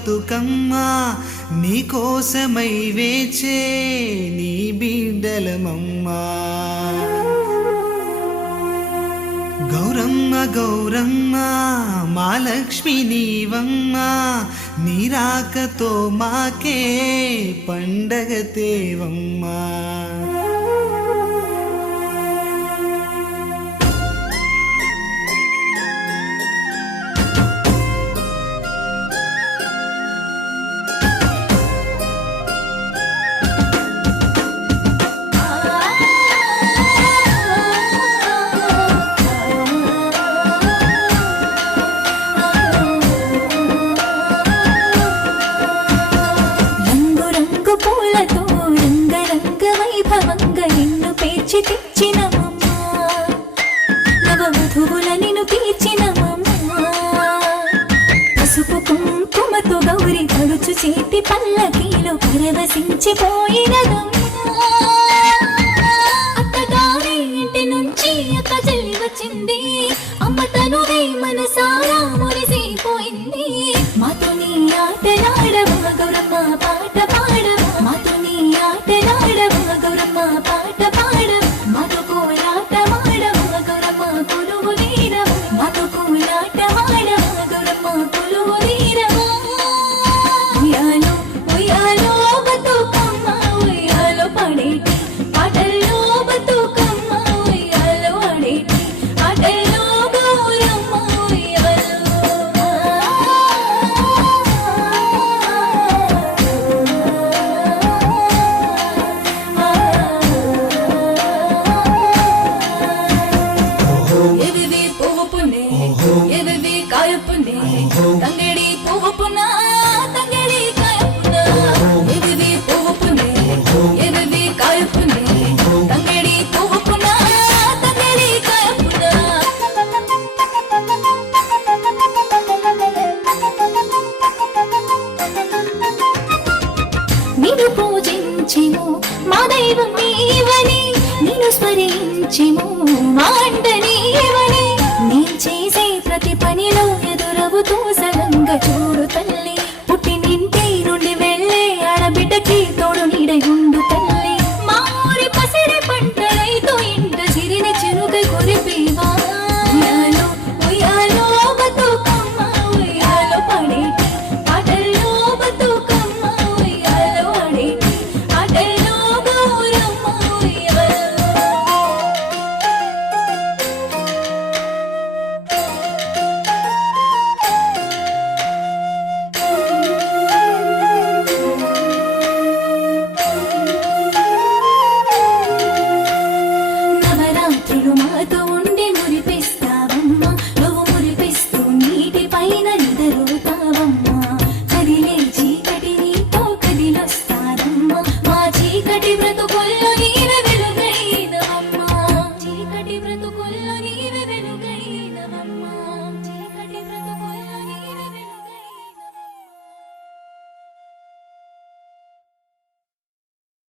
బతుకమ్మా నీకోసమై వేచే నీ బిడ్డలమమ్మా. గౌరమ్మ గౌరమ్మ మా లక్ష్మి నీవమ్మా, నీ రాకతో మాకే పండగ తేవమ్మా. తెచ్చినమమ్మా నవవధువుల నిన్ను తీర్చినమమ్మా. పసుపు కుంకుమతో గౌరి తడుచు చేతి పల్లకీలో పరవశించిపోయినదమ్మా. అత్తగారి ఇంటి నుంచి అక్క చెల్లి వచ్చింది, అమ్మ తనువే మనసారా మురిసిపోయింది. మాతో నీ ఆటలాడవా గౌరమ్మ పాట పాడవా, మాతో నీ ఆటలాడవా గౌరమ్మ పాట పాడవా. మాతో కోలాట మాడవా గౌరమ్మ కొలువు తీరవా, మాతో కోలాట మాడవా గౌరమ్మ కొలువు తీరవా. ఉయ్యాలో ఉయ్యాలో బతుకమ్మ ఉయ్యాలో పడేటి పాటల్లో బతుకమ్మ ఉయ్యాలో ఆడేటి ఆటల్లో గౌరమ్మ ఉయ్యాలో. ఎవివి పువ్వు పున్నే ఎవివి కాయ పున్నే, తంగేడి పువ్వు పున్నా తంగేడి కాయ పున్నా. ఎవివి పువ్వు పున్నే ఎవివి కాయ పున్నే, తంగేడి పువ్వు పున్నా తంగేడి కాయ పున్నా. నిన్ను పూజించెము మా దైవం నీవని, నిన్ను స్మరించెము